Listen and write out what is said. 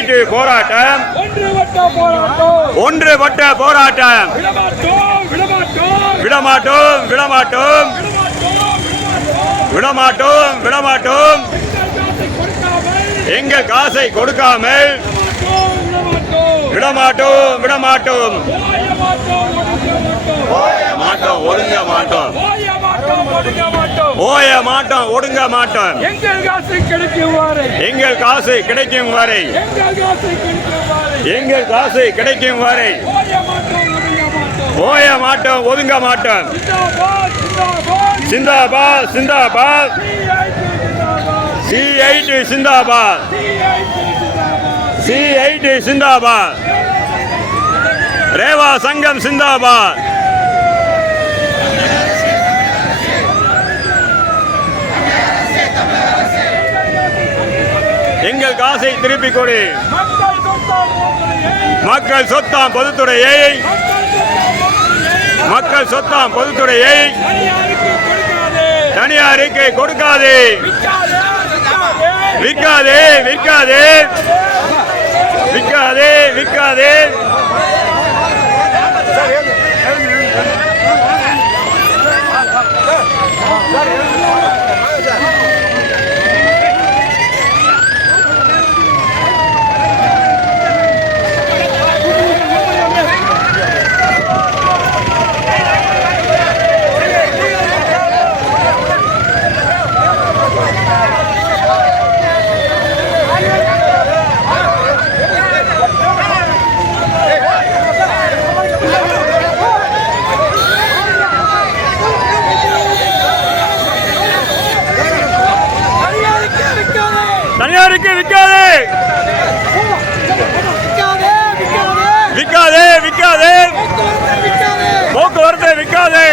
CIT போராட்டம் ஒன்றுபட்ட போராட்டம் விடமாட்டோம் விடமாட்டோம் விடமாட்டோம் விடமாட்டோம் எங்கள் காசை கொடுக்காமல் விடமாட்டோம் விடமாட்டோம் மாட்டோம் ஒடுங்க மாட்டோம் ஓய மாட்டோம் ஒடுங்க மாட்டோம் எங்கள் காசு கிடைக்கும் வரை எங்கள் காசு கிடைக்கும் வரை ஓய மாட்டோம் ஒதுங்க மாட்டோம் சிந்தாபாத் சிந்தாபாத் CIT சிந்தாபாத் CIT சிந்தாபாத் ரேவா சங்கம் சிந்தாபாத் எங்கள் காசை திருப்பிக் கொடு மக்கள் சொத்தாம் பொதுத்துறையை மக்கள் சொத்தாம் பொதுத்துறையை தனியாருக்கு கொடுக்காதே விற்காதே விற்காதே விற்காதே விற்காதே தனியாருக்கு விற்காதே விற்காதே விற்காதே போக்குவரத்தை விற்காதே